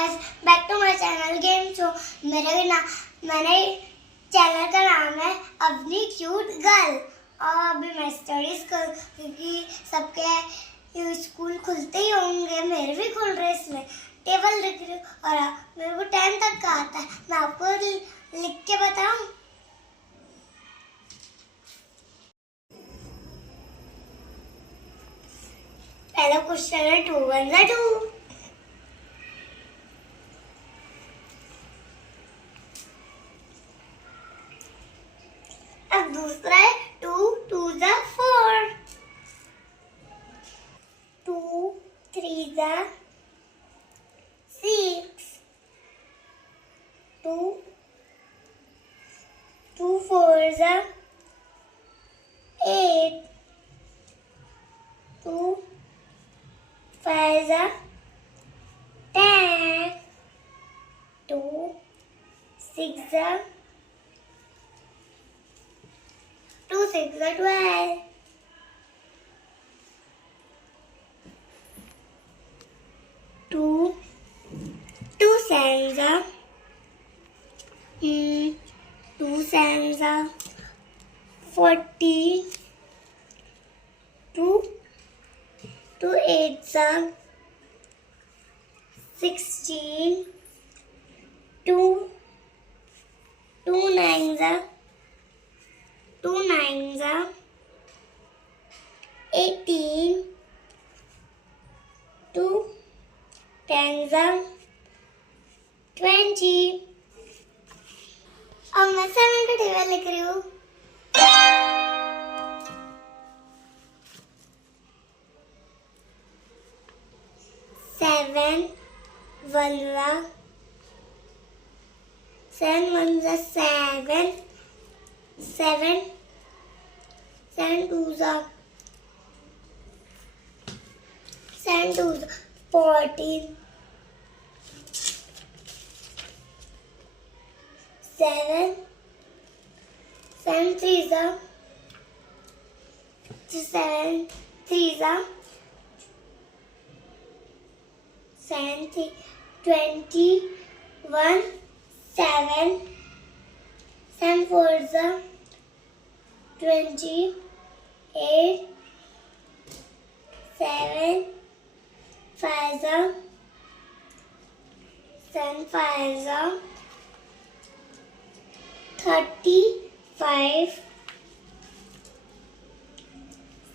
Guys, back to my channel game show. मैंने channel का नाम है अपनी क्यूट गर्ल। और अभी मैं स्टडीज कर, क्योंकि सबके स्कूल खुलते ही होंगे, मेरे भी खुल रहे। इसमें टेबल लिख रही हूँ और मेरे को 10 तक का आता है। मैं आपको लिख के बताऊँ? पहला क्वेश्चन है 2 1 जा 2। अब दूसरा है 2 2 जा 4, 2 3 जा 6, 2 4 जा 8, 2 5 जा 10, 2 6 जा 2 6 जा 12, 2 7 जा 2 7 जा 40, 2 8 जा 16, 2 9 जा 18, 2 10 जा 20। अब मैं 7 का टेबल लिख रही हूँ। 7 1 जा 7 1 जा 7, 7 2 जा 14, 7 3 जा 7 3 जा 21, 7 4 जा 28, 7 5 जा 35,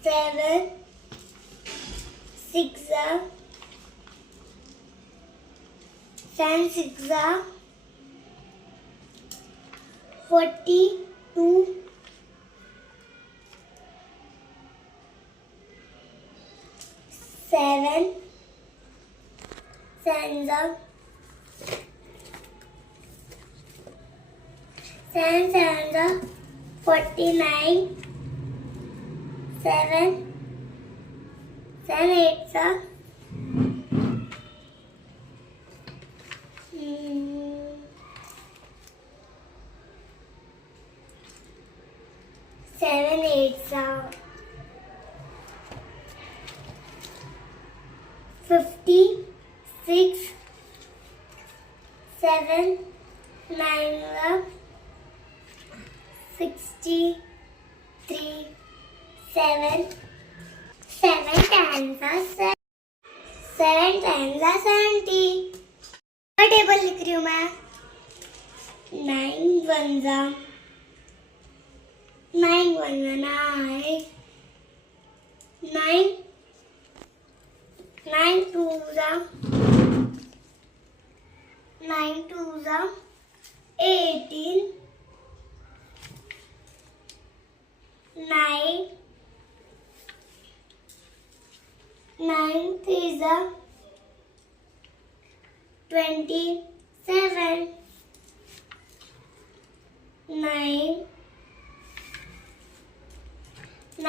7 6 जा 42, 7 जा 49, 7 8 जा 7 8 जा 56, 7 9 जा 63, 7 10 जा 70। टेबल लिख रही हूँ मैं। 9 1 जा 9 2 जा 18, 9 3 जा 27, 9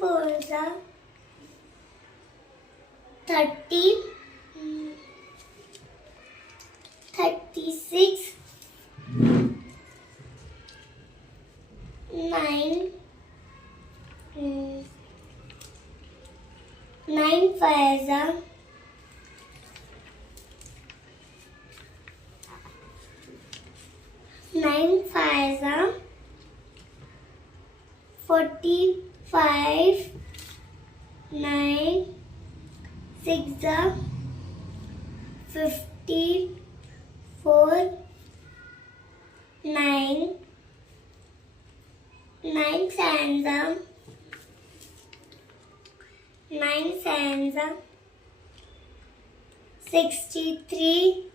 4 जा 30, 36, 9 5s are 45. 9 6 are 54. 9 sevens are 63.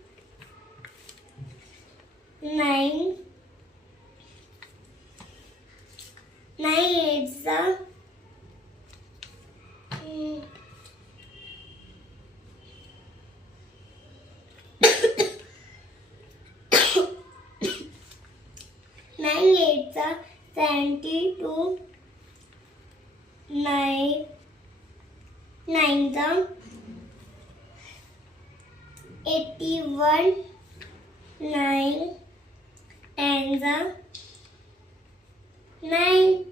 9 eights are 72. 9 nines are 81. 9 tens are 90.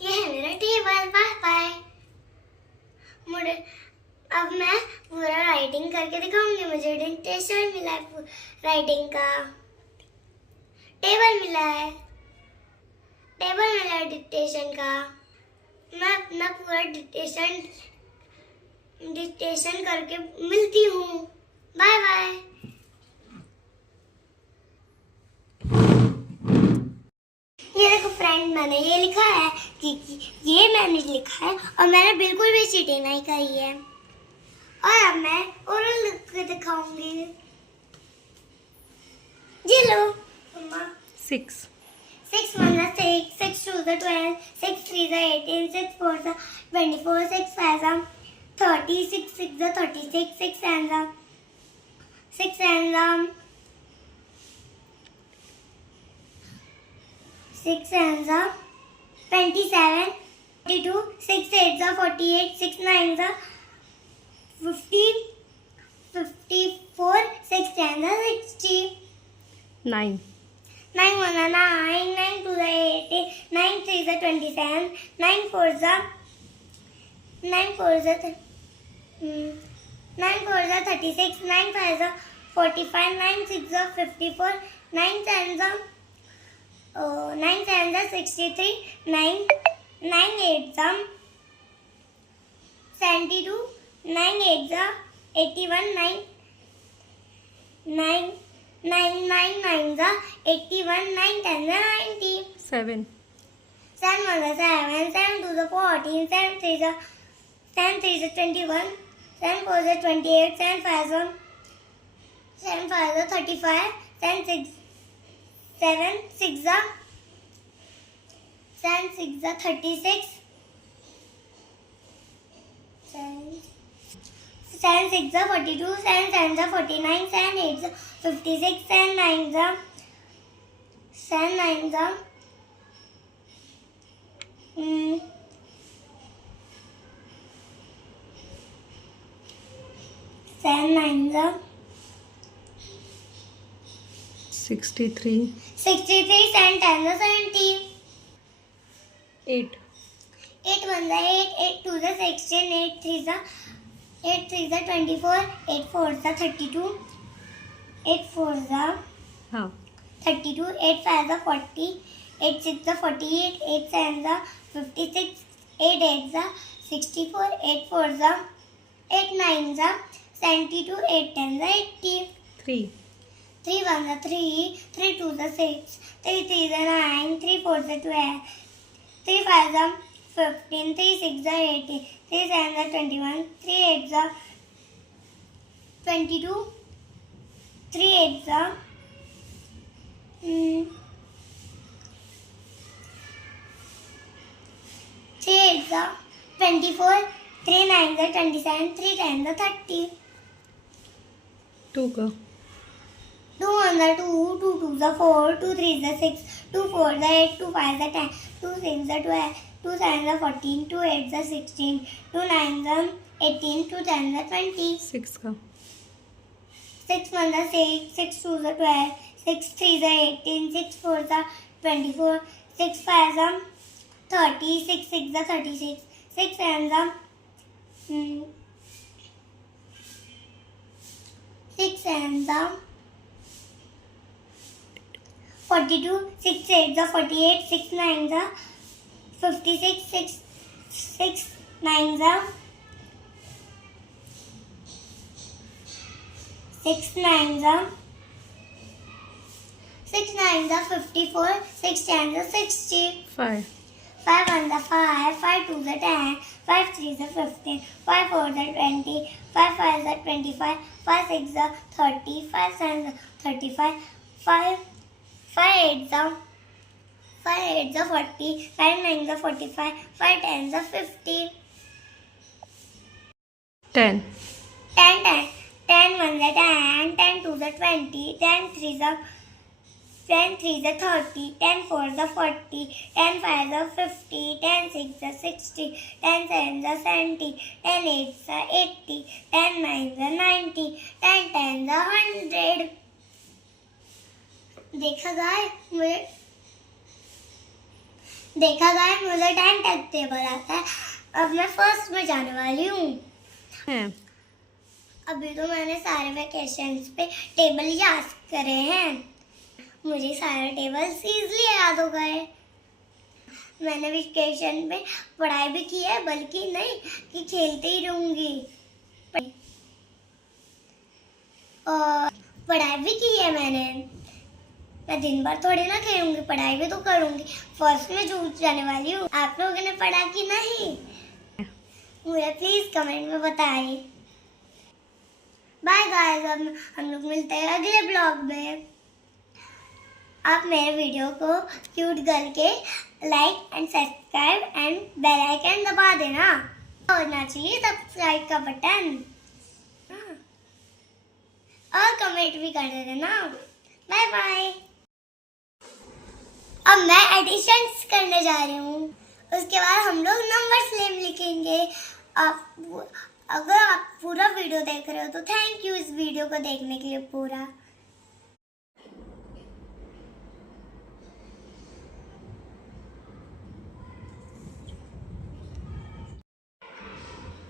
ये है मेरा टेबल. Bye bye. मुझे अब मैं पूरा राइटिंग करके दिखाऊंगी. मुझे डिक्टेशन मिला है राइटिंग का. टेबल मिला है. डिक्टेशन का. मैं अपना पूरा डिक्टेशन करके मिलती हूँ. Bye bye. ये देखो फ्रेंड, मैंने ये लिखा है कि ये मैंने लिखा है और मैंने बिल्कुल भी चीटिंग नहीं करी है. और अब मैं ओरल लिख के दिखाऊंगी. जी लो मम्मा. 6 6 1 is 6, 6 2 is 12, 6 3 is 18, 6 4 is 24, 6 5 is 30, 6 6 is 36, 6 7 is 6 7 is 6 7 is 27, 42, 6 8 is 48, 6 9 is 50, 54, 6 10 is 60. 9 9 1 is 9, 9 2 is 18, 9 3 is 27, 9 4 is 36, 9 5 is 45, 9 6 is 54, 9 7 is 63, 9 8 is 72, 9 8 is 81, 9 9 9 is 81, 9 10 is 90. 7 7 1 is 7, 7 2 is 14, 7 3 is 21, 7 4 is 28, 7 5 is 35, 7 6 is 36, 7 6 is 42, 7 7 is 49, 7 8 is 56, 7 9 is 7 9 is 63 63, 7 10 is 70. 8 8 1 is 8, 8 2 is 16, 8 3 is 24, 8 4 is 32, 8 4 is हाँ 32, 8 5 is 40, 8 6 is 48, 8 7 is 56, 8 8 is 64, 8 4 is 8 9 is 72, 8 10 is 80. 3 3 1 is 3, 3 2 is 6, 3 3 is 9, 3 4 is 12, 3 5 is 15, 3 6 is 18, 3 7 is 21, 3 8 is 22, 3 8 is 3 8 is 24, 3 9 is 27, 3 10 is 30. 2 का 2 1 is 2, 2 2 is 4, 2 3 is 6, 2 4 is 8, 2 5 is 10, 2 6 is 12, 2 7 is 14, 2 8 is 16, 2 9 is 18, 2 10 is 20. 6 का 6 1 is 6, 6 2 is 12, 6 3 is 18, 6 4 is 24, 6 5 is 30, 6 6 are 36, 6 7 are 6 7 are 42, 6 8 are 48, 6 9 are 56, 6 9 are 6 9 are 6 9 are 54, 6 10 are 60. 5. 5 1 are 5, 5 2 are 10, 5 3 are 15, 5 4 are 20, 5 5 are 25, 5 6 are 30, 5 7 are 35, 5 8 are 40, 5 9 are 45, 5 10 are 50. 10. 10 10 10 1 are 10, 10 2 are 20, 10 3 are 30, 10 4 are 40, 10 5 are 50, 10 6 are 60, 10 7 are 70, 10 8 are 80, 10 9 are 90, 10 10 are 100. देखा गाय मुझे 10 तक टेबल आता है. अब मैं फर्स्ट में जाने वाली हूँ. है. अभी तो मैंने सारे वेकेशंस पे टेबल याद करे हैं. मुझे सारे टेबल्स इजीली याद हो गए. मैंने वेकेशन में पढ़ाई भी की है, बल्कि नहीं कि खेलते ही रहूंगी. और पढ़ाई भी की है मैंने. मैं दिन भर थोड़ी ना खेलूंगी, पढ़ाई भी तो करूंगी. फर्स्ट में जूझ जाने वाली हूँ. आप लोगों ने पढ़ा कि नहीं? मुझे प्लीज कमेंट में बताइए. Bye guys. अब हम लोग मिलते हैं अगले ब्लॉग में. आप मेरे वीडियो को क्यूट गर्ल के like and subscribe and bell icon दबा देना. और ना चाहिए सब्सक्राइब का बटन. और कमेंट भी कर देना. Bye bye. अब मैं एडिशंस करने जा रही हूँ. उसके बाद हम लोग नंबर्स नेम लिखेंगे. अगर आप पूरा वीडियो देख रहे हो तो थैंक यू इस वीडियो को देखने के लिए पूरा.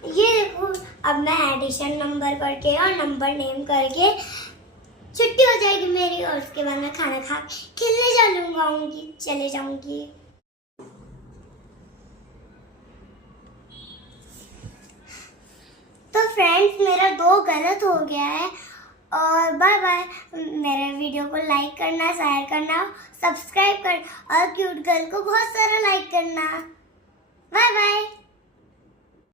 ये देखो, अब मैं एडिशन नंबर करके और नंबर नेम करके छुट्टी हो जाएगी मेरी. और उसके बाद मैं खाना खा खेलने चले जाऊंगी. तो फ्रेंड्स, मेरा 2 गलत हो गया है. और बाय बाय. मेरे वीडियो को लाइक करना, शेयर करना, सब्सक्राइब कर और क्यूट गर्ल को बहुत सारा लाइक करना. Bye bye.